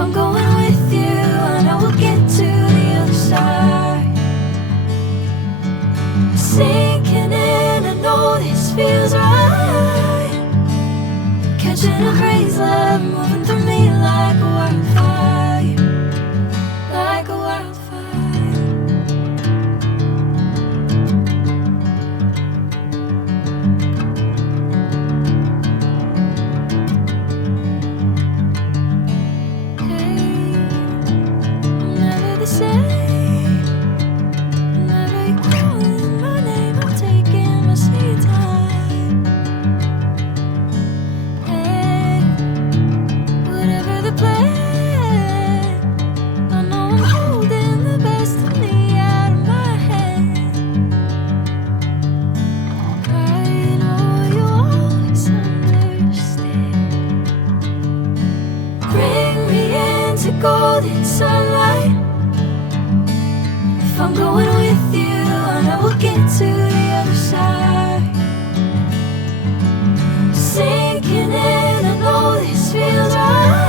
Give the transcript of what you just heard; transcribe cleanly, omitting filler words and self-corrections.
I'm going with you, I know we'll get to the other side. Sinking in, I know this feels right. Catching a crazy love, moving through me like a wildfire, like a wildfire. Golden sunlight. If I'm going with you, I know we'll get to the other side. Sinking in, I know this feels right.